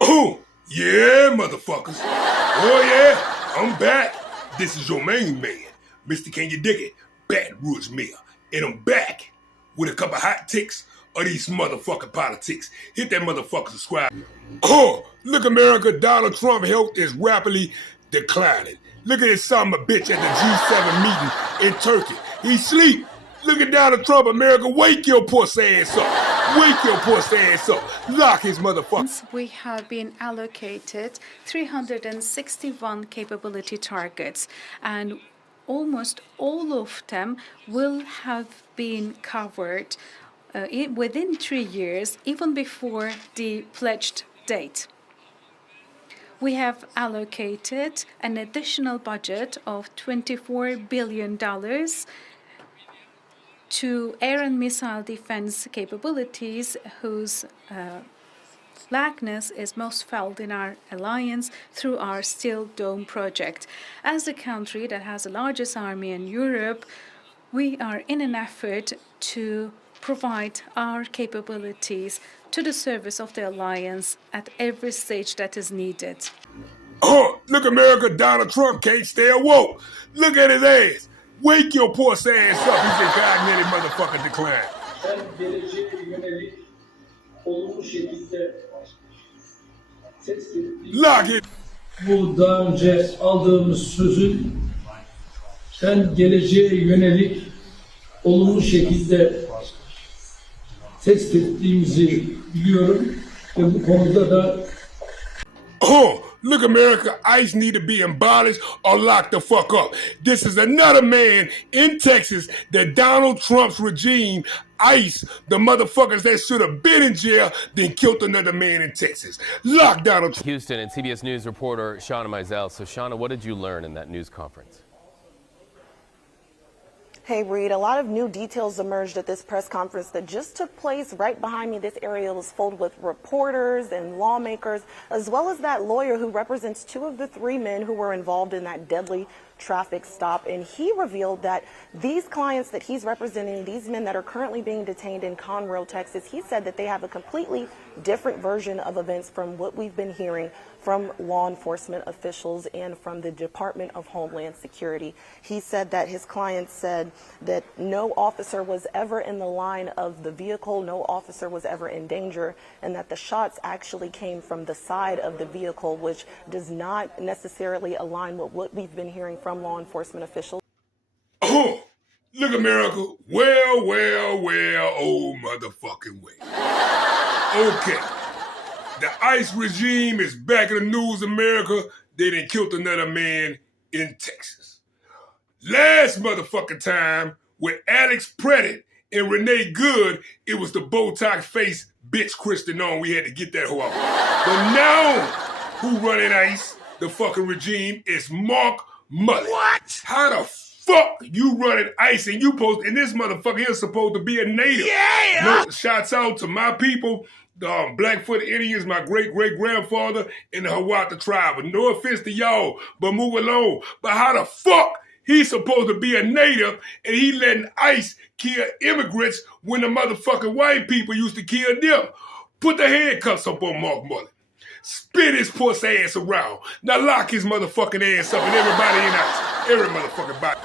Oh, yeah, motherfuckers. Oh, yeah, I'm back. This is your main man, Mr. Can You Dig It, Baton Rouge Mayor. And I'm back with a couple hot ticks of these motherfucking politics. Hit that motherfucker subscribe. Oh, look, America, Donald Trump health is rapidly declining. Look at this son of a bitch at the G7 meeting in Turkey. He sleep. Look at Donald Trump, America. Wake your pussy ass up. Wake your pussy ass up. Lock his motherfucker. We have been allocated 361 capability targets, and almost all of them will have been covered within 3 years, even before the pledged date. We have allocated an additional budget of $24 billion to air and missile defense capabilities, whose lackness is most felt in our alliance through our Steel Dome project. As a country that has the largest army in Europe, we are in an effort to provide our capabilities to the service of the alliance at every stage that is needed. Oh, look, America, Donald Trump can't stay awoke. Look at his ass. Wake your poor ass up. He's in cognitive motherfucking decline. Sen geleceğe yönelik olumlu şekilde Lock it. Bu daha önce aldığımız sözün sen geleceğe yönelik olumlu şekilde test ettiğimizi biliyorum ve bu konuda da Oh, look, America, ICE need to be abolished or locked the fuck up. This is another man in Texas that Donald Trump's regime, ICE, the motherfuckers that should have been in jail, then killed another man in Texas. Lock Donald Trump. Houston and CBS News reporter Shauna Mizell. So, Shauna, what did you learn in that news conference? Hey, Reed, a lot of new details emerged at this press conference that just took place right behind me. This area was filled with reporters and lawmakers, as well as that lawyer who represents two of the three men who were involved in that deadly traffic stop. And he revealed that these clients that he's representing, these men that are currently being detained in Conroe, Texas, he said that they have a completely different version of events from what we've been hearing from law enforcement officials and from the Department of Homeland Security. He said that his clients said that no officer was ever in the line of the vehicle, no officer was ever in danger, and that the shots actually came from the side of the vehicle, which does not necessarily align with what we've been hearing from law enforcement officials. Oh, look, America. Well, oh motherfucking way. Okay. The ICE regime is back in the news, America. They done killed another man in Texas. Last motherfucking time with Alex Predit and Renee Good, it was the Botox face bitch Kristen on. We had to get that hoe out. But now, who running ICE, the fucking regime, is Mark Mullen. What? How the fuck you running ICE and you and this motherfucker here supposed to be a native? Yeah! No, shouts out to my people. The Blackfoot Indians, my great-great-grandfather in the Hiawatha tribe. But no offense to y'all, but move along. But how the fuck he's supposed to be a native and he letting ICE kill immigrants when the motherfucking white people used to kill them? Put the handcuffs up on Mark Mullen. Spin his pussy ass around. Now lock his motherfucking ass up and everybody in ICE. Every motherfucking body.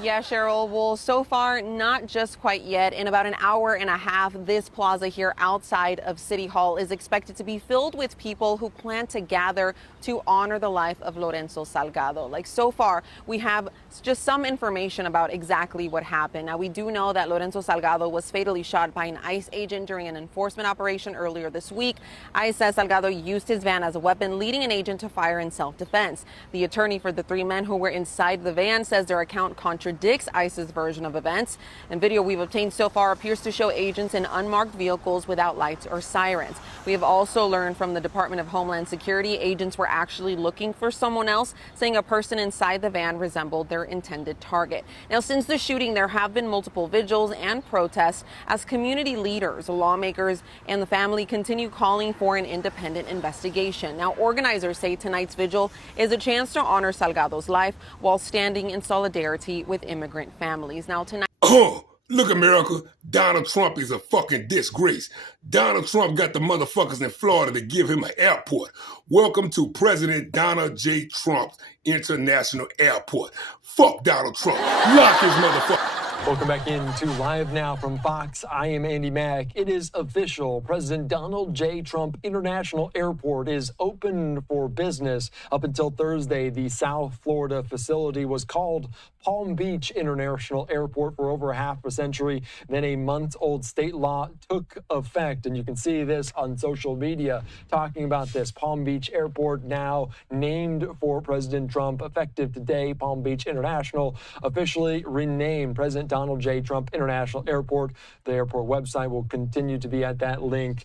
Yeah, Cheryl. Well, so far, not just quite yet. In about an hour and a half, this plaza here outside of City Hall is expected to be filled with people who plan to gather to honor the life of Lorenzo Salgado. Like, so far, we have just some information about exactly what happened. Now, we do know that Lorenzo Salgado was fatally shot by an ICE agent during an enforcement operation earlier this week. ICE says Salgado used his van as a weapon, leading an agent to fire in self-defense. The attorney for the three men who were inside the van says their account contradicts ICE's version of events. And video we've obtained so far appears to show agents in unmarked vehicles without lights or sirens. We have also learned from the Department of Homeland Security agents were actually looking for someone else, saying a person inside the van resembled their intended target. Now, since the shooting, there have been multiple vigils and protests as community leaders, lawmakers, and the family continue calling for an independent investigation. Now, organizers say tonight's vigil is a chance to honor Salgado's life while standing in solidarity with immigrant families. Now, tonight. Oh, look, America, Donald Trump is a fucking disgrace. Donald Trump got the motherfuckers in Florida to give him an airport. Welcome to President Donald J. Trump's International Airport. Fuck Donald Trump. Lock his motherfucker. Welcome back into Live Now from Fox. I am Andy Mack. It is official. President Donald J. Trump International Airport is open for business. Up until Thursday, the South Florida facility was called Palm Beach International Airport for over half a century. Then a month-old state law took effect, and you can see this on social media talking about this. Palm Beach Airport now named for President Trump, effective today. Palm Beach International officially renamed President Donald J. Trump International Airport. The airport website will continue to be at that link.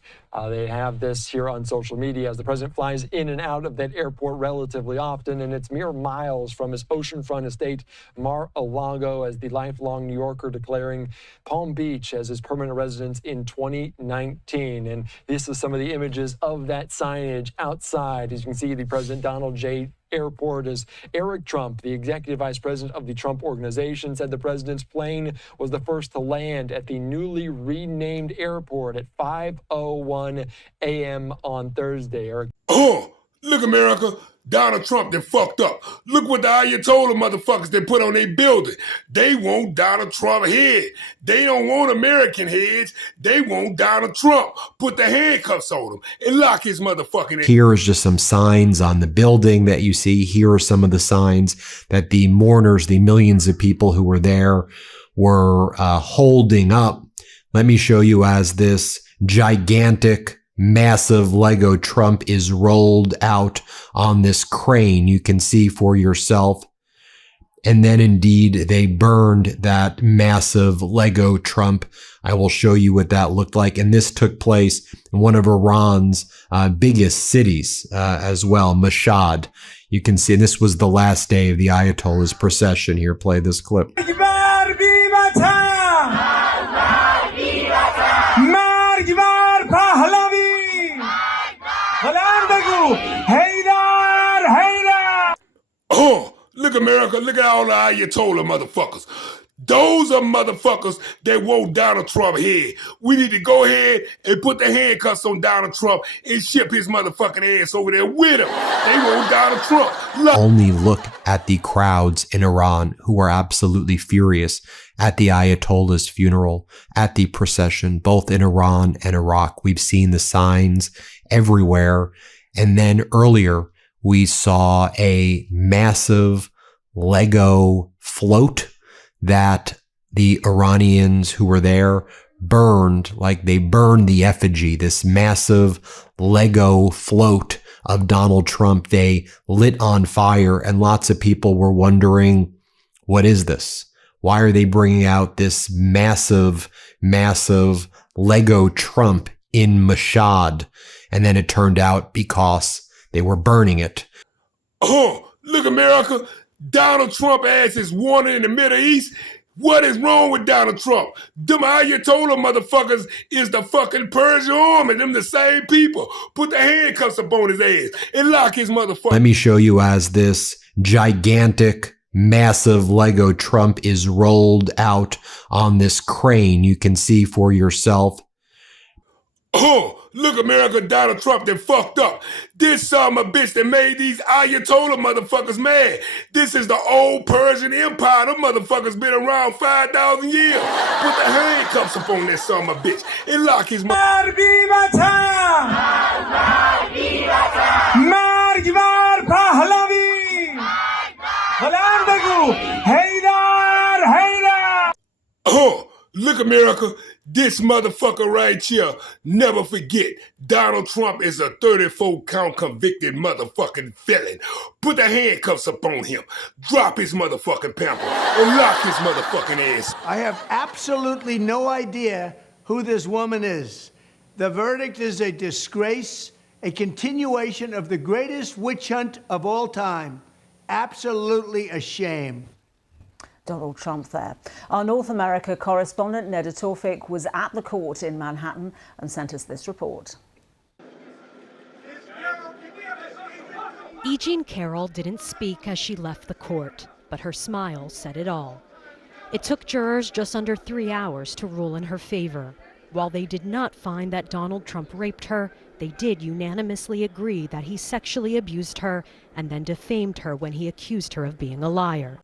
They have this here on social media as the president flies in and out of that airport relatively often, and it's mere miles from his oceanfront estate, Mar-a-Lago, as the lifelong New Yorker declaring Palm Beach as his permanent residence in 2019. And this is some of the images of that signage outside. As you can see, the President Donald J. Airport is Eric Trump, the executive vice president of the Trump Organization, said the president's plane was the first to land at the newly renamed airport at 5:01 a.m. on Thursday. Eric. Oh, look, America, Donald Trump done fucked up. Look what the Ayatollah motherfuckers they put on their building. They want Donald Trump head. They don't want American heads. They want Donald Trump. Put the handcuffs on him and lock his motherfucking head. Here is just some signs on the building that you see. Here are some of the signs that the mourners, the millions of people who were there, were holding up. Let me show you as this gigantic, massive Lego Trump is rolled out on this crane. You can see for yourself. And then indeed, they burned that massive Lego Trump. I will show you what that looked like. And this took place in one of Iran's biggest cities as well, Mashhad. You can see this was the last day of the Ayatollah's procession. Here, play this clip. Oh, look, America, look at all the Ayatollah motherfuckers. Those are motherfuckers that want Donald Trump head. We need to go ahead and put the handcuffs on Donald Trump and ship his motherfucking ass over there with him. They want Donald Trump. Only look at the crowds in Iran who are absolutely furious at the Ayatollah's funeral, at the procession, both in Iran and Iraq. We've seen the signs everywhere. And then earlier, we saw a massive Lego float that the Iranians who were there burned, like they burned the effigy, this massive Lego float of Donald Trump. They lit on fire, and lots of people were wondering, what is this? Why are they bringing out this massive, massive Lego Trump in Mashhad? And then it turned out because they were burning it. Oh, look, America, Donald Trump ass is wanted in the Middle East. What is wrong with Donald Trump? Them Ayatollah motherfuckers is the fucking Persian army. Them the same people. Put the handcuffs up on his ass and lock his motherfucker. Let me show you as this gigantic, massive Lego Trump is rolled out on this crane. You can see for yourself. Oh, look, America, Donald Trump that fucked up. This son of a bitch that made these Ayatollah motherfuckers mad. This is the old Persian Empire. Them motherfuckers been around 5,000 years. Put the handcuffs up on that son of a bitch and lock his mother. Oh, look, America, this motherfucker right here, never forget, Donald Trump is a 34-count convicted motherfucking felon. Put the handcuffs up on him, drop his motherfucking pamper, and lock his motherfucking ass. I have absolutely no idea who this woman is. The verdict is a disgrace, a continuation of the greatest witch hunt of all time. Absolutely a shame. Donald Trump there. Our North America correspondent Neda Tawfik was at the court in Manhattan and sent us this report. E. Jean Carroll didn't speak as she left the court, but her smile said it all. It took jurors just under 3 hours to rule in her favor. While they did not find that Donald Trump raped her, they did unanimously agree that he sexually abused her and then defamed her when he accused her of being a liar.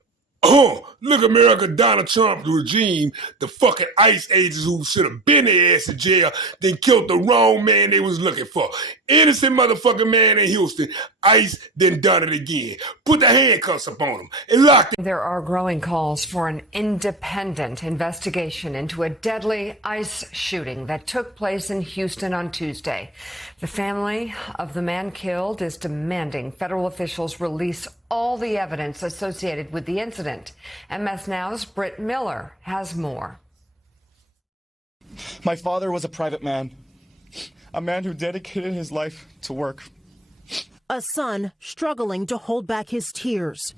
Oh, look, America, Donald Trump's regime, the fucking ICE agents who should have been their ass in jail, then killed the wrong man they was looking for. Innocent motherfucking man in Houston. ICE then done it again. Put the handcuffs up on him and locked him. There are growing calls for an independent investigation into a deadly ICE shooting that took place in Houston on Tuesday. The family of the man killed is demanding federal officials release all the evidence associated with the incident. MS Now's Britt Miller has more. My father was a private man, a man who dedicated his life to work. A son struggling to hold back his tears.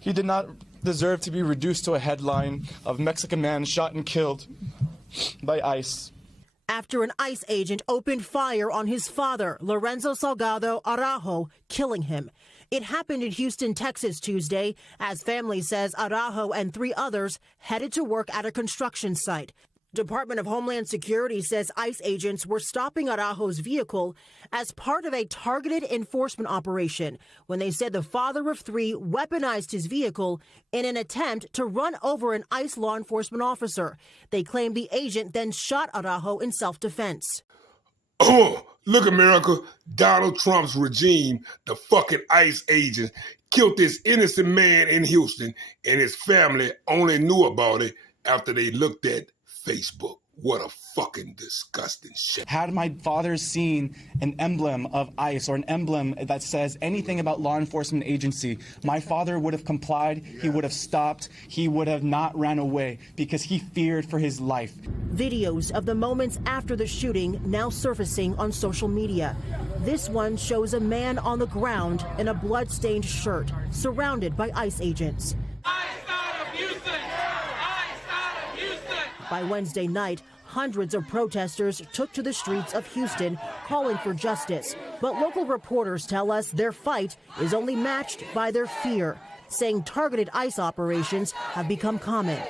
He did not deserve to be reduced to a headline of Mexican man shot and killed by ICE. After an ICE agent opened fire on his father, Lorenzo Salgado Araujo, killing him. It happened in Houston, Texas Tuesday, as family says Araujo and 3 others headed to work at a construction site. Department of Homeland Security says ICE agents were stopping Araujo's vehicle as part of a targeted enforcement operation when they said the father of 3 weaponized his vehicle in an attempt to run over an ICE law enforcement officer. They claim the agent then shot Araujo in self-defense. Oh, look, America, Donald Trump's regime, the fucking ICE agents, killed this innocent man in Houston, and his family only knew about it after they looked at Facebook. What a fucking disgusting shit. Had my father seen an emblem of ICE or an emblem that says anything about law enforcement agency, my father would have complied, he would have stopped, he would have not ran away because he feared for his life. Videos of the moments after the shooting now surfacing on social media. This one shows a man on the ground in a blood-stained shirt, surrounded by ICE agents. By Wednesday night, hundreds of protesters took to the streets of Houston calling for justice. But local reporters tell us their fight is only matched by their fear, saying targeted ICE operations have become common.